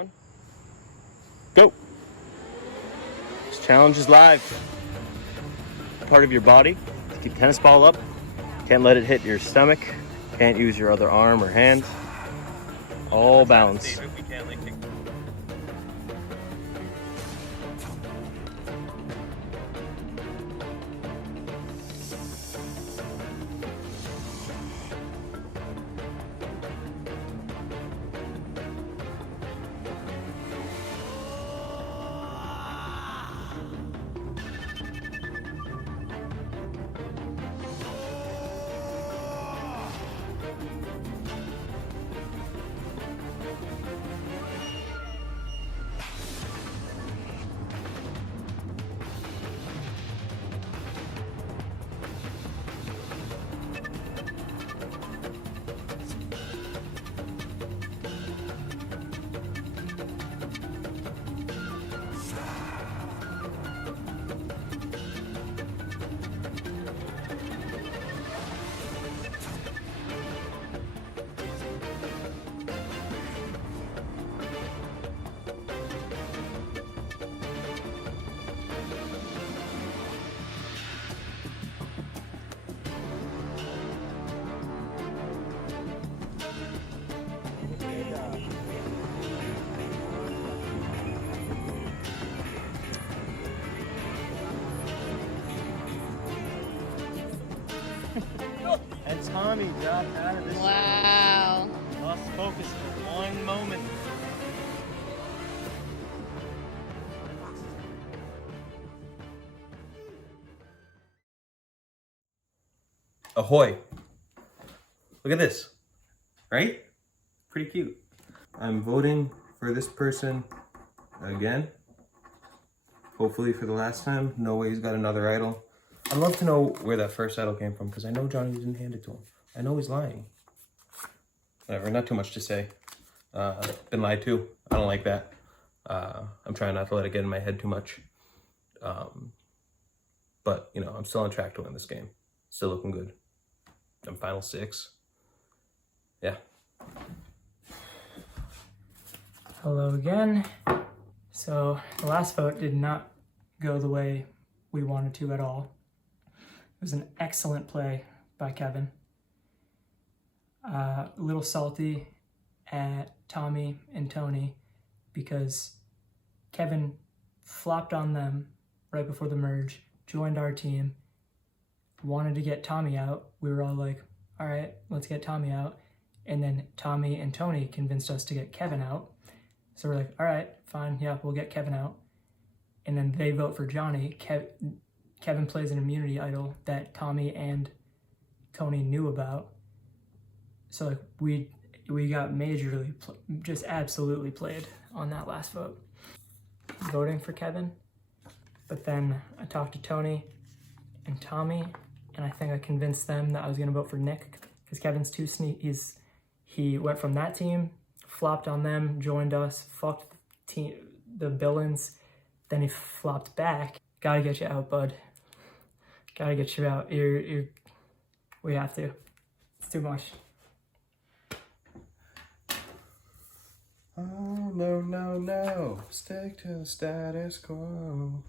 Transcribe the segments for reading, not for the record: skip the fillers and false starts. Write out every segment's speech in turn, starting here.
down. Go. This challenge is live. Part of your body. Keep the tennis ball up. Can't let it hit your stomach. Can't use your other arm or hand. All balance. And Tommy dropped out of this. Wow. Lost focus for one moment. Ahoy. Look at this. Right? Pretty cute. I'm voting for this person again. Hopefully for the last time. No way he's got another idol. I'd love to know where that first idol came from because I know Johnny didn't hand it to him. I know he's lying. Whatever, not too much to say. Been lied to. I don't like that. I'm trying not to let it get in my head too much. But, you know, I'm still on track to win this game. Still looking good. I'm final 6. Yeah. Hello again. So the last vote did not go the way we wanted to at all. It was an excellent play by Kevin. A little salty at Tommy and Tony because Kevin flopped on them right before the merge, joined our team, wanted to get Tommy out. We were all like, all right, let's get Tommy out. And then Tommy and Tony convinced us to get Kevin out. So we're like, all right, fine, yeah, we'll get Kevin out. And then they vote for Johnny. Kevin plays an immunity idol that Tommy and Tony knew about. So like we got majorly, just absolutely played on that last vote. Voting for Kevin. But then I talked to Tony and Tommy, and I think I convinced them that I was gonna vote for Nick because Kevin's too sneaky. He went from that team, flopped on them, joined us, fucked the Billings, then he flopped back. Gotta get you out, bud. Gotta get you out. We have to. It's too much. Oh, no, no, no. Stick to the status quo.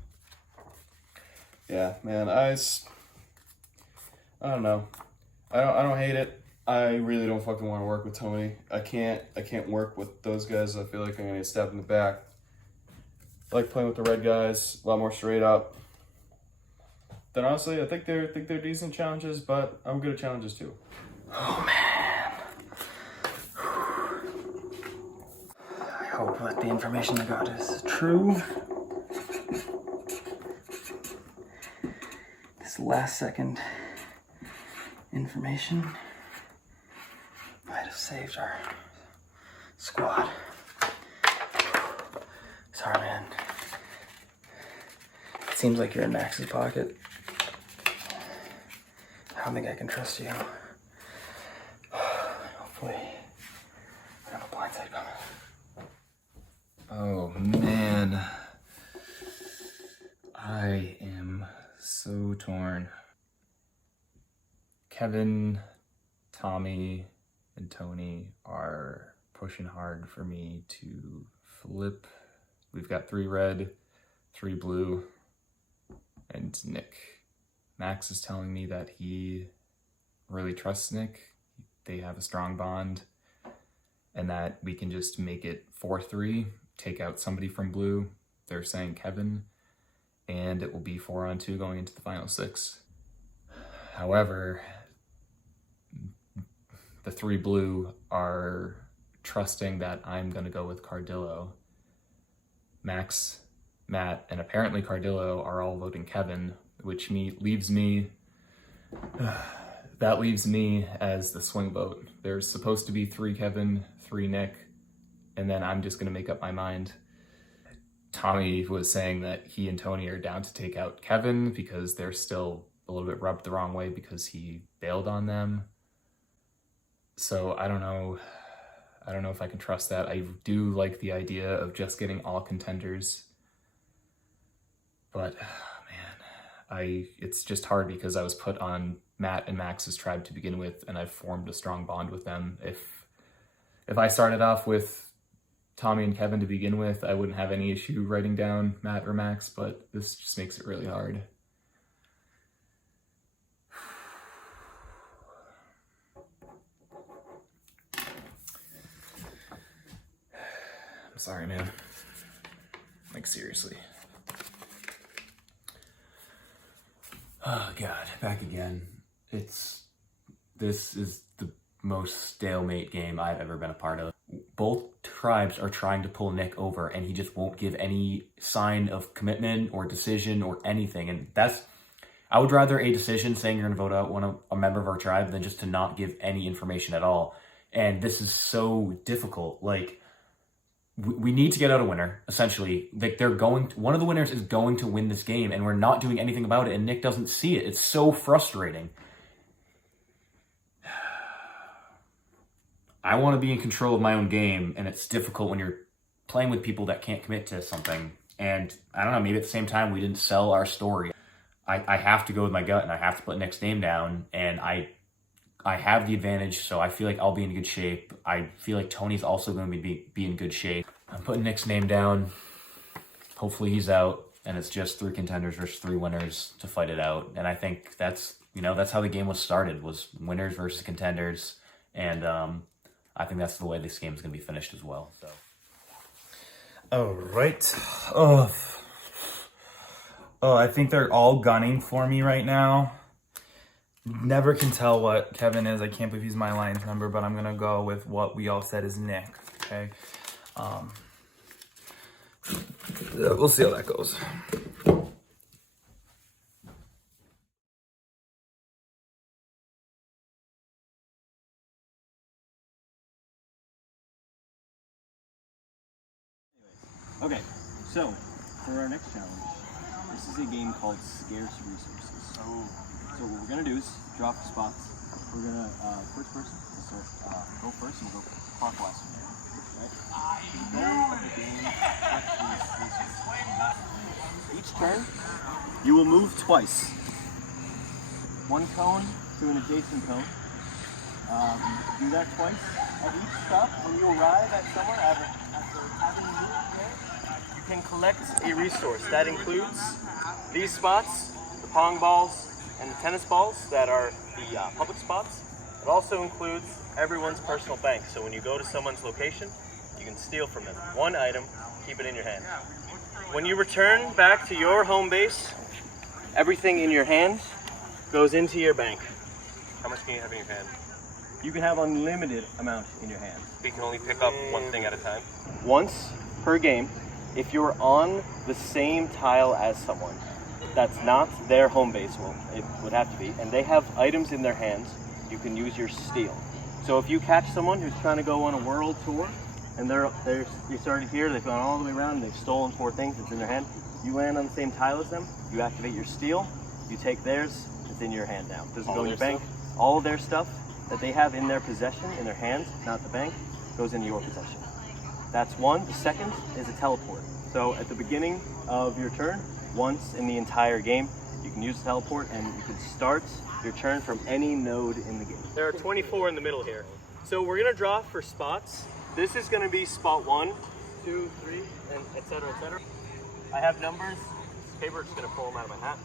Yeah, man, I don't know. I don't hate it. I really don't fucking want to work with Tony. I can't work with those guys. I feel like I'm gonna get stabbed in the back. I like playing with the red guys, a lot more straight up. Then honestly, I think they're decent challenges, but I'm good at challenges too. Oh man. I hope that the information I got is true. This last second information might have saved our squad. Sorry, man. It seems like you're in Max's pocket. I don't think I can trust you. Hopefully, I have a blindside coming. Oh man, I am so torn. Kevin, Tommy, and Tony are pushing hard for me to flip. We've got 3 red, 3 blue, and Nick. Max is telling me that he really trusts Nick. They have a strong bond, and that we can just make it 4-3, take out somebody from blue. They're saying Kevin, and it will be 4-on-2 going into the final 6. However, the 3 blue are trusting that I'm going to go with Cardillo. Max, Matt, and apparently Cardillo are all voting Kevin, which leaves me as the swing vote. There's supposed to be 3 Kevin, 3 Nick, and then I'm just going to make up my mind. Tommy was saying that he and Tony are down to take out Kevin because they're still a little bit rubbed the wrong way because he bailed on them. So I don't know if I can trust that. I do like the idea of just getting all contenders, but it's just hard because I was put on Matt and Max's tribe to begin with, and I've formed a strong bond with them. If I started off with Tommy and Kevin to begin with, I wouldn't have any issue writing down Matt or Max, but this just makes it really hard. I'm sorry, man. Like, seriously. Oh, God. Back again. This is the most stalemate game I've ever been a part of. Both tribes are trying to pull Nick over, and he just won't give any sign of commitment or decision or anything. And I would rather a decision saying you're going to vote out a member of our tribe than just to not give any information at all. And this is so difficult. Like, we need to get out a winner, essentially. Like, one of the winners is going to win this game, and we're not doing anything about it, and Nick doesn't see it. It's so frustrating. I want to be in control of my own game, and it's difficult when you're playing with people that can't commit to something. And I don't know, maybe at the same time we didn't sell our story. I have to go with my gut, and I have to put Nick's name down, and I have the advantage, so I feel like I'll be in good shape. I feel like Tony's also going to be in good shape. I'm putting Nick's name down. Hopefully he's out, and it's just 3 contenders versus 3 winners to fight it out. And I think that's how the game was started, was winners versus contenders. And I think that's the way this game is going to be finished as well. So. All right. I think they're all gunning for me right now. Never can tell what Kevin is. I can't believe he's my alliance member, but I'm gonna go with what we all said is Nick. Okay. We'll see how that goes. Okay, so for our next challenge, this is a game called Scarce Resources. So what we're gonna do is drop the spots. We're gonna first person will go first and we'll go clockwise from there. Right? The goal of the game is each turn you will move twice. One cone to an adjacent cone. Do that twice. At each stop, when you arrive at somewhere after having moved there, you can collect a resource. That includes these spots, the pong balls, and the tennis balls that are the public spots. It also includes everyone's personal bank. So when you go to someone's location, you can steal from them. One item, keep it in your hand. When you return back to your home base, everything in your hand goes into your bank. How much can you have in your hand? You can have unlimited amount in your hand. We can only pick up one thing at a time. Once per game, if you're on the same tile as someone that's not their home base, well, it would have to be, and they have items in their hands, you can use your steal. So if you catch someone who's trying to go on a world tour, and you started here, they've gone all the way around, and they've stolen 4 things that's in their hand, you land on the same tile as them, you activate your steal, you take theirs, it's in your hand now. Doesn't go in your bank. All of their stuff that they have in their possession, in their hands, not the bank, goes into your possession. That's one. The second is a teleport. So at the beginning of your turn, once in the entire game, you can use the teleport and you can start your turn from any node in the game. There are 24 in the middle here. So we're gonna draw for spots. This is gonna be spot 1. 2, 3, and etc. etc. I have numbers. This paper, just gonna pull them out of my hat.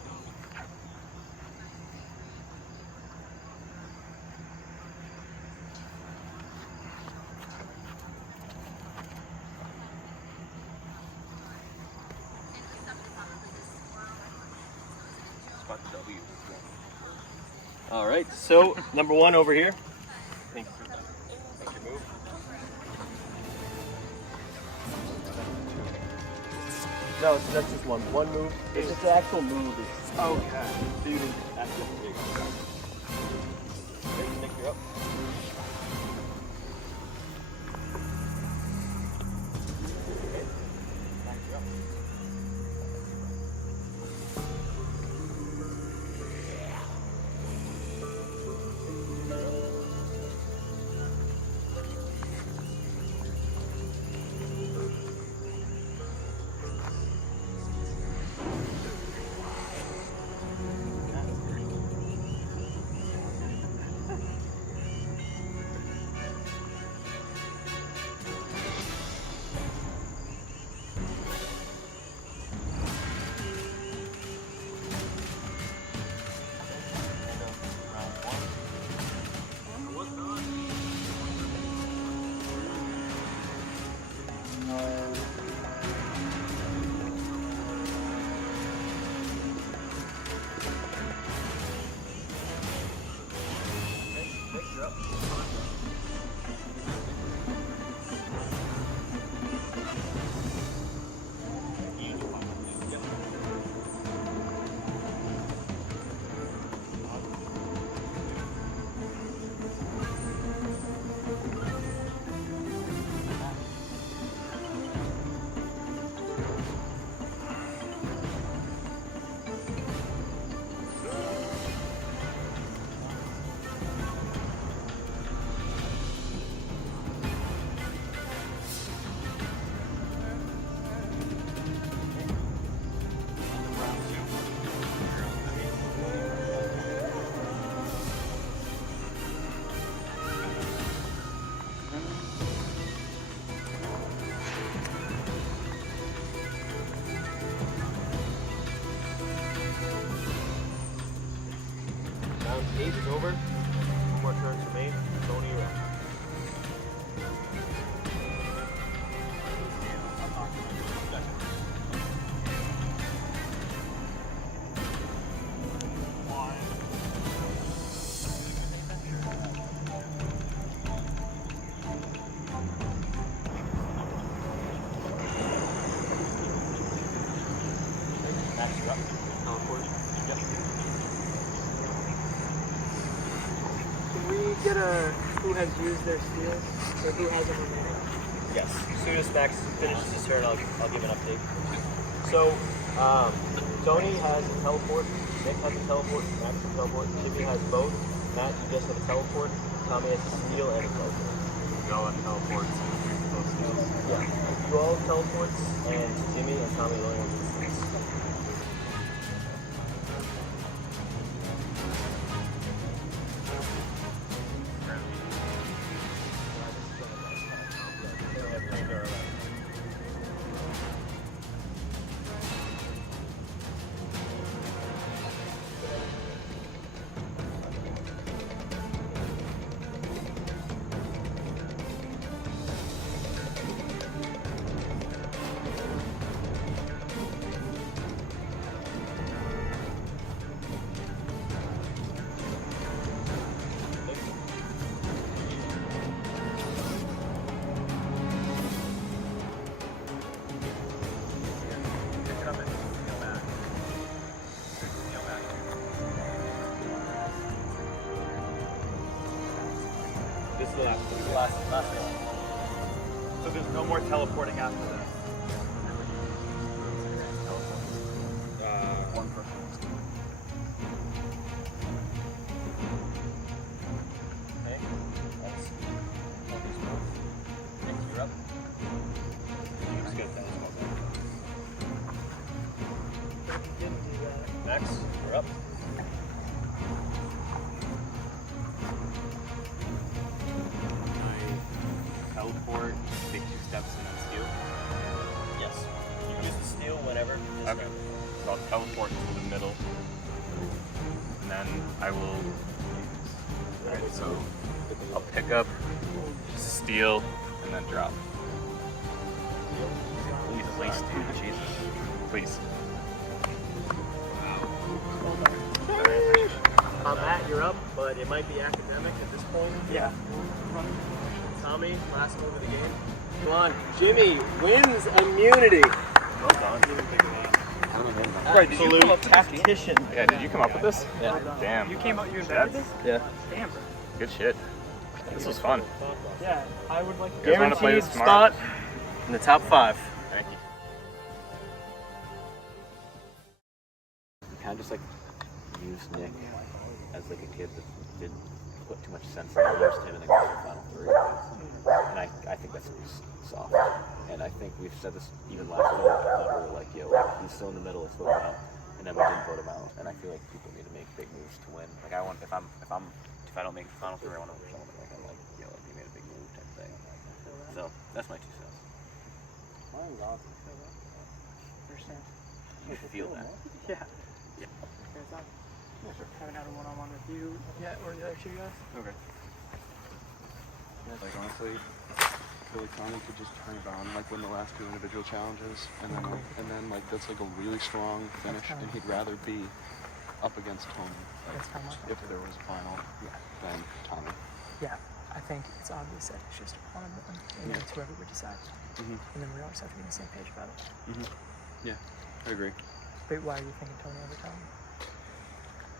Spot the W. All right, so number 1 over here. Thank you for that. Make your move. No, that's just one move. It's just the actual move. Okay. So you can actually take it. Okay, Nick, you're up. Okay. Max, you're up. Round 8 is over. 2 more turns remain. Tony, you're up. Max, you're up. Teleport. Yep. Can we get a who has used their steals or who has them remaining? Yes. As soon as Max finishes his turn, I'll give an update. So, Tony has a teleport, Nick has a teleport, Max has a teleport, Jimmy has both, Matt, you just have a teleport, Tommy has a steal and a teleport. We all have teleports. Yeah. You all have teleports, and Jimmy and Tommy only have steals. This is the last one. So there's no more teleporting after this. One person. Okay. That's Tony's move. Nick, you're up. Just get that. Didn't do that. Max, you're up. I teleport, take 2 steps, and then steal. Okay. So I'll teleport to the middle. And then I will. Alright, so I'll pick up, steal, and then drop. Please, dude, Jesus. Please. Matt, you're up, but it might be academic at this point. Yeah. Tommy, last move of the game. Come on, Jimmy wins immunity. Well done. Right, did you come up tactician. Yeah, did you come up with this? Yeah. Damn. You came up, you invented this? Yeah. Damn, bro. Good shit. This was fun. Yeah, I would like You guys wanna play Guaranteed this tomorrow? spot in the top 5. Thank you. Kind of just like use Nick as like a kid that didn't put too much sense in it. Used him and then got to the final 3. And I think that's soft. And I think we've said this even last week. I thought we were like, yo, he's still in the middle, let's vote him out. And then we didn't vote him out. And I feel like people need to make big moves to win. Like I want, if I don't make the final 3, I want to show them like I'm like, yo, like you made a big move type thing. So that's my 2 cents. Understand. You feel that? Yeah. Haven't had a one-on-one with you yet, or the other 2 guys. Okay. Like honestly, I feel like Tommy could just turn it on, like win the last 2 individual challenges, and then like that's like a really strong finish, and he'd rather be up against Tony if there was a final than Tommy. Yeah, I think it's obvious that it's just one of them, and then it's whoever we decide. And then we always have to be on the same page about it. Yeah, I agree. Wait, why are you thinking Tony over Tommy?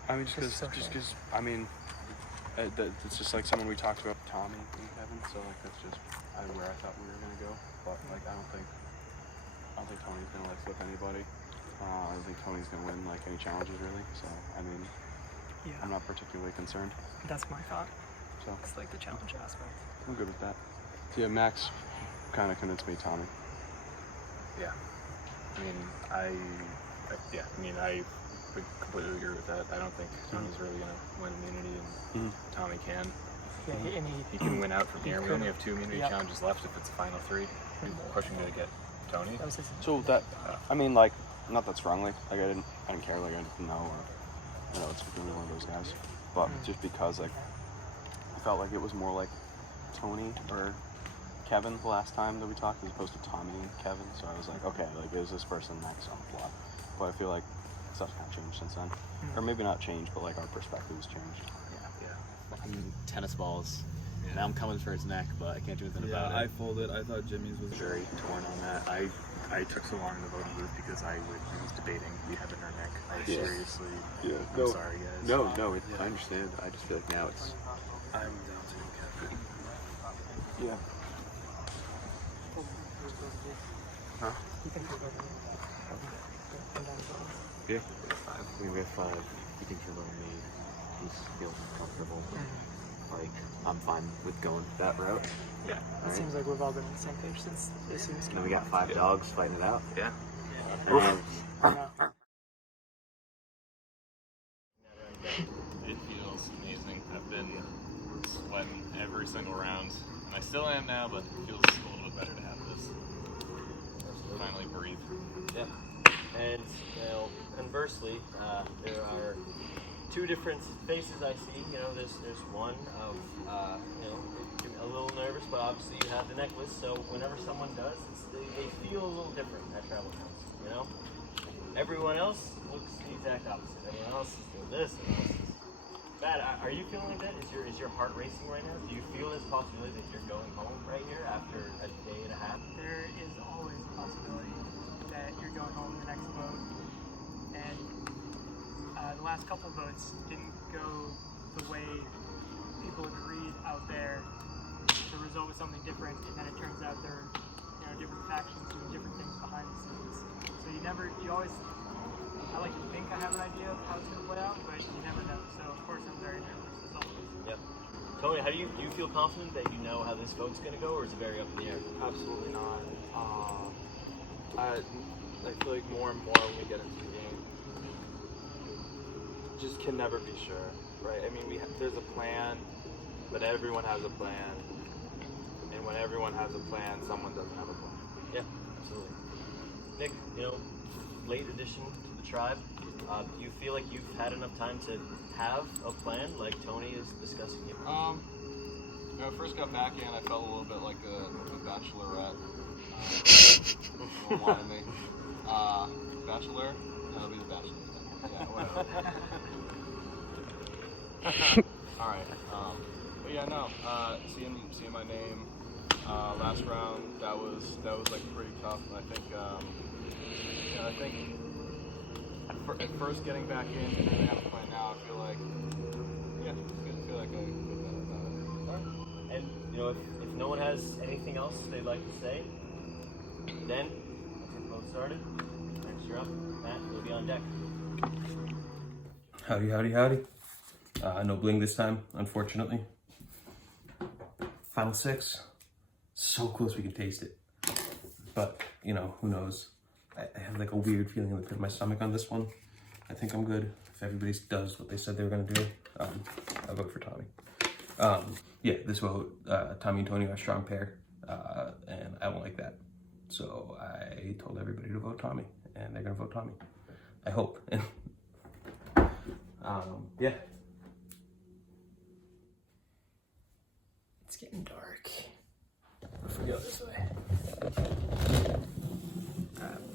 I mean, just because I mean, it's just like someone we talked about, Tommy and Kevin. So like that's just where I thought we were gonna go. But like I don't think Tony's gonna like flip anybody. I don't think Tony's gonna win like any challenges really. So I mean, I'm not particularly concerned. That's my thought. So It's like the challenge aspect. I'm good with that. So yeah, Max kind of convinced me Tommy. Yeah. I mean, I would completely agree with that. I don't think Tommy's really going to win immunity, and Tommy can. Yeah, and He can win out from here. We only have 2 immunity Yep. challenges left if it's a final 3. Pushing to get Tony. that was his So that I mean, like not that strongly. Like I didn't care. Like I didn't know, or you know, it's really one of those guys. But just because like I felt like it was more like Tony or Kevin the last time that we talked, as opposed to Tommy and Kevin. So I was like, okay, like is this person next on the block? But I feel like stuff's kind of changed since then, or maybe not changed, but like our perspective has changed. I mean, tennis balls. Now I'm coming for his neck, but I can't do anything about it. I folded. I thought Jimmy's was Very torn on that. I took so long in the voting booth because I was debating we have it in our neck. I seriously. Yeah. I'm sorry, guys. No, I understand. I just feel like now it's. I'm down to Kevin. Yeah. Huh? Yeah. I mean, we have 5. He thinks you're voting me. He feels comfortable. Like, I'm fine with going that route. Yeah, it seems like we've all been on the same page since this year's And then we got 5 dogs fighting it out. Yeah. It feels amazing. I've been sweating every single round, and I still am now, but it feels a little bit better to have this. Finally breathe. Yeah. And conversely, there are 2 different faces I see. There's one of a little nervous, but obviously you have the necklace. So whenever someone does, they feel a little different at travel counts. Everyone else looks the exact opposite. Everyone else is doing this. Everyone else is bad. Are you feeling like that? Is your heart racing right now? Do you feel this possibility that you're going home right here after a day and a half? There is always a possibility that you're going home in the next vote. And the last couple votes didn't go the way people agreed out there. The result was something different, and then it turns out there are different factions doing different things behind the scenes. So you always, I like to think I have an idea of how it's going to play out, but you never know. So of course I'm very nervous as always. Yep. Tony, how do you feel confident that you know how this vote's going to go, or is it very up in the air? Absolutely not. I feel like more and more when we get into the game, just can never be sure, right? I mean, there's a plan, but everyone has a plan, and when everyone has a plan, someone doesn't have a plan. Yeah, absolutely. Nick, late addition to the tribe. Do you feel like you've had enough time to have a plan, like Tony is discussing here? When I first got back in, I felt a little bit like a bachelorette. Everyone wanted me. Bachelor? That'll be the bachelor. Yeah, whatever. Alright. But yeah, no. Seeing my name last round, that was like pretty tough. And I think at first getting back in and then having to play now, I feel like I feel like I did that about it. Alright. And if no one has anything else they'd like to say, then let's get the vote started. Next you're up. Matt, you'll be on deck. Howdy, howdy, howdy. No bling this time, unfortunately. Final 6. So close we can taste it. But, who knows? I have like a weird feeling in the pit of my stomach on this one. I think I'm good. If everybody does what they said they were going to do, I'll vote for Tommy. Yeah, this vote, Tommy and Tony are a strong pair, and I don't like that. So I told everybody to vote Tommy, and they're going to vote Tommy. I hope. Yeah. It's getting dark. If we go this way.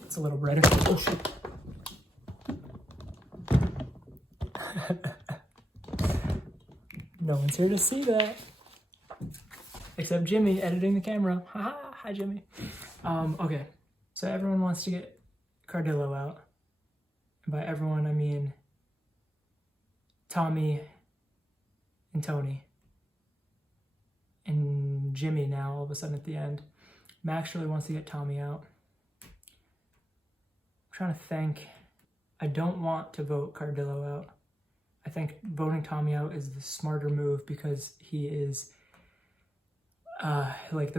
It's a little brighter. Oh, shit. No one's here to see that. Except Jimmy editing the camera. Haha, hi Jimmy. Okay, so everyone wants to get Cardillo out. And by everyone, I mean Tommy and Tony. And Jimmy now, all of a sudden at the end. Max really wants to get Tommy out. I'm trying to think. I don't want to vote Cardillo out. I think voting Tommy out is the smarter move because he is like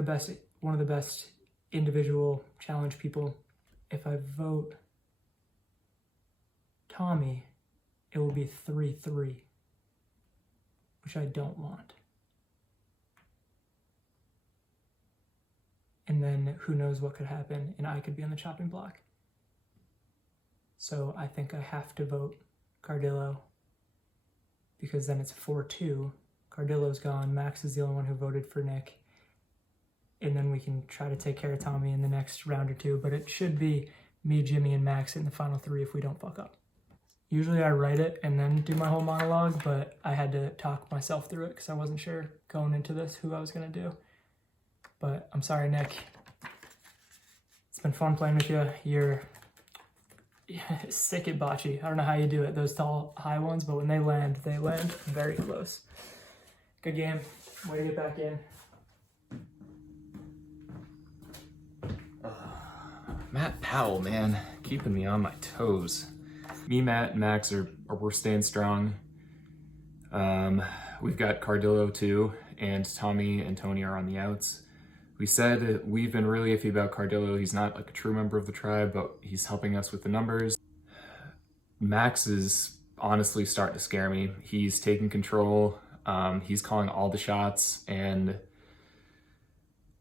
one of the best individual challenge people. If I vote Tommy, it will be 3-3, which I don't want. And then who knows what could happen, and I could be on the chopping block. So I think I have to vote Cardillo because then it's 4-2. Cardillo's gone. Max is the only one who voted for Nick. And then we can try to take care of Tommy in the next round or two. But it should be me, Jimmy, and Max in the final 3 if we don't fuck up. Usually I write it and then do my whole monologue, but I had to talk myself through it because I wasn't sure going into this who I was going to do. But I'm sorry, Nick. It's been fun playing with you. You're sick at bocce. I don't know how you do it, those tall, high ones, but when they land very close. Good game. Way to get back in. Matt Powell, man, keeping me on my toes. Me, Matt, and Max we're staying strong. We've got Cardillo too, and Tommy and Tony are on the outs. We said we've been really iffy about Cardillo. He's not like a true member of the tribe, but he's helping us with the numbers. Max is honestly starting to scare me. He's taking control. He's calling all the shots. And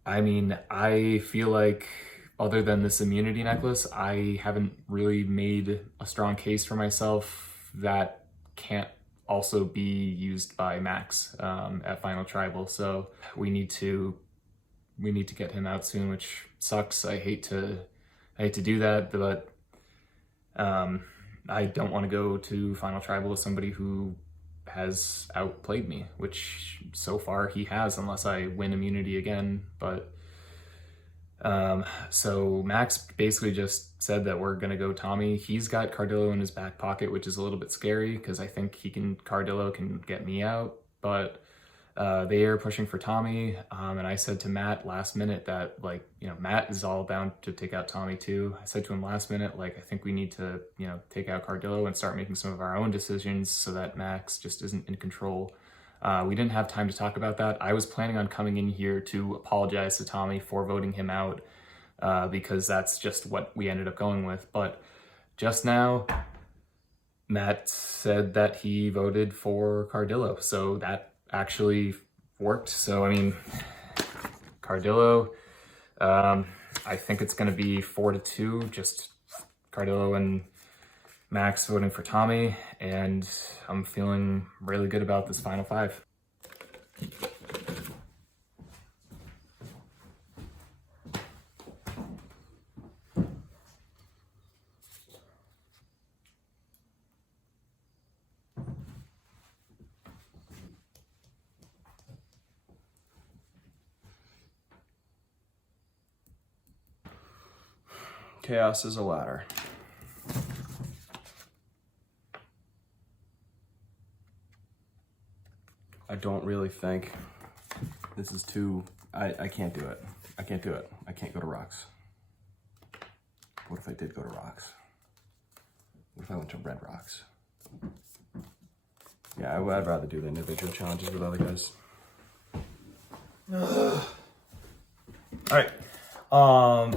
I mean, I feel like other than this immunity necklace, I haven't really made a strong case for myself that can't also be used by Max at Final Tribal. So we need to get him out soon, which sucks. I hate to do that, but I don't want to go to Final Tribal with somebody who has outplayed me, which so far he has, unless I win immunity again. But so Max basically just said that we're gonna go Tommy. He's got Cardillo in his back pocket, which is a little bit scary because I think Cardillo can get me out, but they are pushing for Tommy, and I said to Matt last minute that, Matt is all bound to take out Tommy too. I said to him last minute, I think we need to, take out Cardillo and start making some of our own decisions so that Max just isn't in control. We didn't have time to talk about that. I was planning on coming in here to apologize to Tommy for voting him out, because that's just what we ended up going with. But just now, Matt said that he voted for Cardillo, so that actually worked. So I mean, Cardillo, I think it's going to be 4-2, just Cardillo and Max voting for Tommy, and I'm feeling really good about this final 5. Chaos is a ladder. I don't really think this is too. I can't do it. I can't do it. I can't go to rocks. What if I did go to rocks? What if I went to red rocks? Yeah, I'd rather do the individual challenges with other guys. All right.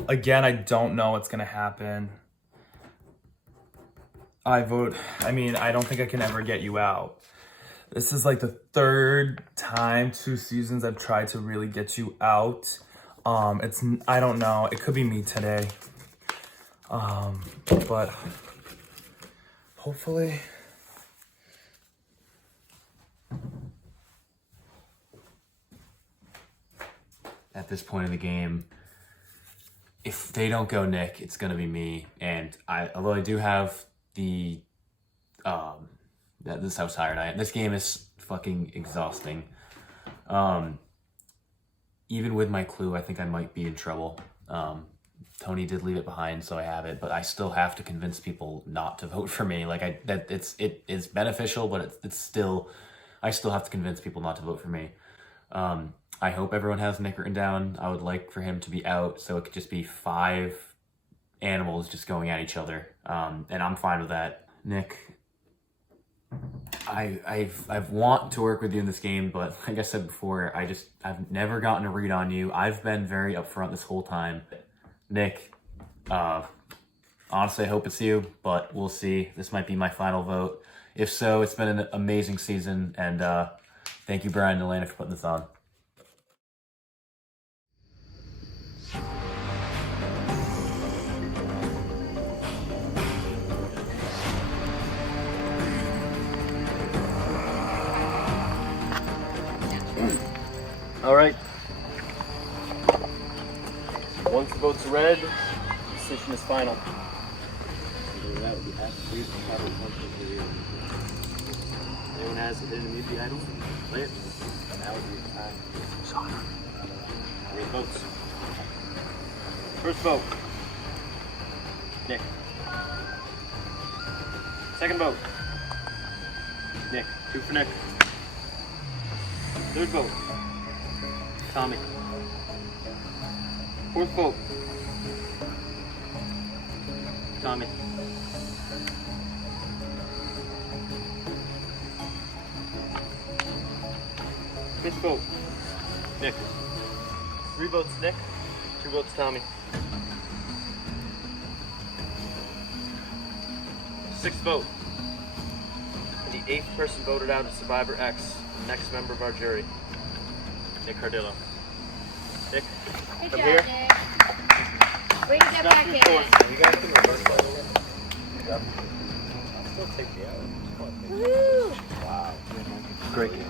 Again, I don't know what's gonna happen. I don't think I can ever get you out. This is like the 3rd time 2 seasons I've tried to really get you out. I don't know. It could be me today. But hopefully. At this point in the game, if they don't go Nick, it's gonna be me. And although I do have the this is how tired I am. This game is fucking exhausting. Even with my clue, I think I might be in trouble. Tony did leave it behind, so I have it, but I still have to convince people not to vote for me. Like it is beneficial, but it's still, I still have to convince people not to vote for me. I hope everyone has Nick written down. I would like for him to be out, so it could just be 5 animals just going at each other. And I'm fine with that. Nick, I want to work with you in this game, but like I said before, I've never gotten a read on you. I've been very upfront this whole time. Nick, honestly, I hope it's you, but we'll see. This might be my final vote. If so, it's been an amazing season, and thank you, Brian and Elena, for putting this on. All right. Once the votes are read, decision is final. Anyone has it in the item? Play it. Now would be the time. Read votes. First vote. Nick. Second vote. Nick. 2 for Nick. Third vote. Tommy. Fourth vote. Tommy. Fifth vote. Nick. 3 votes Nick. 2 votes Tommy. 6th vote. The 8th person voted out is Survivor X, the next member of our jury. Nick Cardillo. Nick, Good come job, here. Nick. Way to get back in. You guys can reverse that a little. Yep. I'll still take the out. Woo! Wow. Great game.